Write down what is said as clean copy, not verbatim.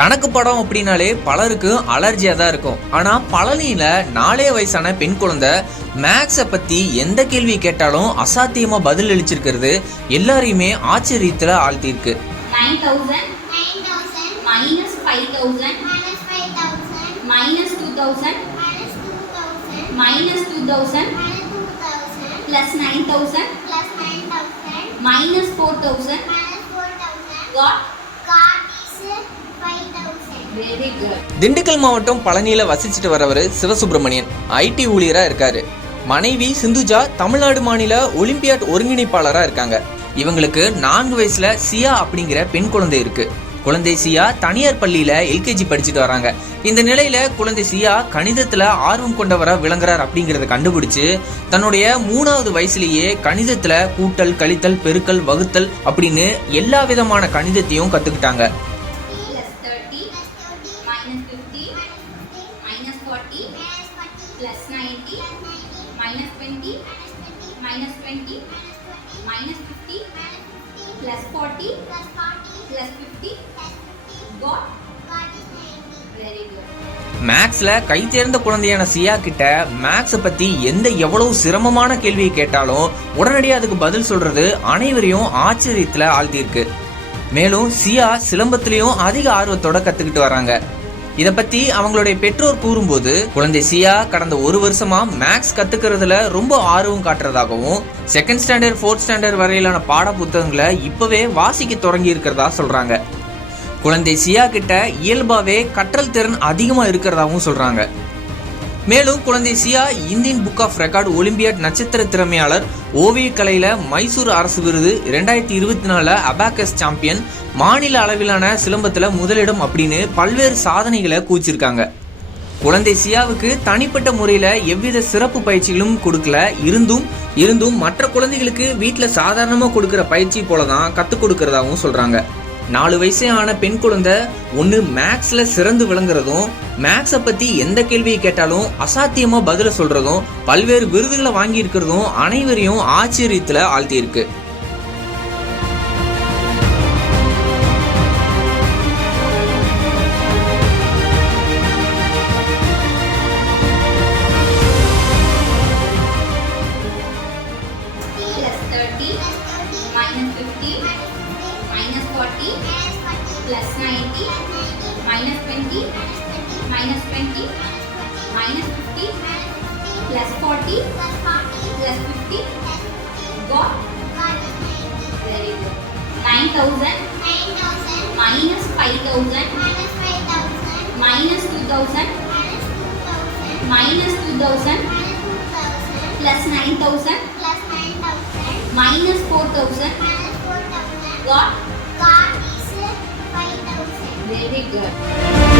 கணக்கு படம் அப்படின்னாலே பலருக்கு அலர்ஜியா தான் இருக்கும். ஆனா பழனியில 4 வயசான பெண் குழந்தை மேக்ஸை பத்தி எந்த கேள்வி கேட்டாலும் அசாத்தியமா பதில் அளிச்சிருக்கிறது எல்லாரையுமே ஆச்சரியத்துல ஆழ்த்திருக்கு. 9,000 minus 5,000 minus 2,000 minus 2,000 plus 9,000 minus 4,000 got very good. Dindigul மாவட்டம் பழனியில வசிச்சுட்டு வரவர் சிவசுப்பிரமணியன் ஐடி ஊழியரா இருக்காரு. மனைவி சிந்துஜா தமிழ்நாடு மாநில ஒலிம்பியாட் ஒருங்கிணைப்பாளரா இருக்காங்க. இவங்களுக்கு 4 வயசுல சியா அப்படிங்கிற பெண் குழந்தை இருக்கு. குழந்தை சியா தனியார் பள்ளியில எல்கேஜி படிச்சுட்டு வராங்க. இந்த நிலையில குழந்தை சியா கணிதத்துல ஆர்வம் கொண்டவரா விளங்குறார் அப்படிங்கறத கண்டுபிடிச்சு தன்னுடைய 3வது வயசுலயே கணிதத்துல கூட்டல், கழித்தல், பெருக்கல், வகுத்தல் அப்படின்னு எல்லா விதமான கணிதத்தையும் கத்துக்கிட்டாங்க. Plus 90 minus 20 minus 20 minus 50 plus 40 plus 50 got very good. மேக்ஸ்ல கை தேர்ந்த குழந்தையான சியா கிட்ட மேக்ஸை பத்தி எவ்வளவு சிரமமான கேள்வியை கேட்டாலும் உடனடியாக அதுக்கு பதில் சொல்றது அனைவரையும் ஆச்சரியத்துல ஆழ்த்தியிருக்கு. மேலும் சியா சிலம்பத்திலையும் அதிக ஆர்வத்தோட கத்துக்கிட்டு வராங்க. இத பத்தி அவங்களுடைய பெற்றோர் கூறும்போது குழந்தை சியா கடந்த 1 வருஷமா மேக்ஸ் கத்துக்கிறதுல ரொம்ப ஆர்வம் காட்டுறதாகவும் 2nd ஸ்டாண்டர்ட் 4th ஸ்டாண்டர்ட் வரையிலான பாட புத்தகங்களை இப்பவே வாசிக்க தொடங்கி இருக்கிறதா சொல்றாங்க. குழந்தை சியா கிட்ட இயல்பாவே கற்றல் திறன் அதிகமா இருக்கிறதாவும் சொல்றாங்க. மேலும் குழந்தை Siya Indian book of record Olympiad நட்சத்திர திறமையாளர் ஓவிய கலையில மைசூர் அரசு விருது 2024 அபாக்கஸ் சாம்பியன், மாநில அளவிலான சிலம்பத்துல முதலிடம் அப்படின்னு பல்வேறு சாதனைகளை கூச்சிருக்காங்க. குழந்தை சியாவுக்கு தனிப்பட்ட முறையில எவ்வித சிறப்பு பயிற்சிகளும் கொடுக்கல. இருந்தும் மற்ற குழந்தைகளுக்கு வீட்டுல சாதாரணமா கொடுக்கிற பயிற்சி போலதான் கத்துக் கொடுக்கறதாவும் சொல்றாங்க. 4 வயசே ஆன பெண் குழந்தை ஒன்னு மேக்ஸ்ல சிறந்து விளங்குறதும், மேக்ஸை பத்தி எந்த கேள்வியை கேட்டாலும் அசாத்தியமா பதில சொல்றதும், பல்வேறு விருதுகளை வாங்கி இருக்கிறதும் அனைவரையும் ஆச்சரியத்துல ஆழ்த்தி இருக்கு. Minus 40 plus 90 minus 20 minus 20 minus 50 plus 40 plus 50 got very good. 9,000 minus 5,000 minus 2,000 minus 2,000 plus 9,000 minus 4,000 got 5,000. Very good.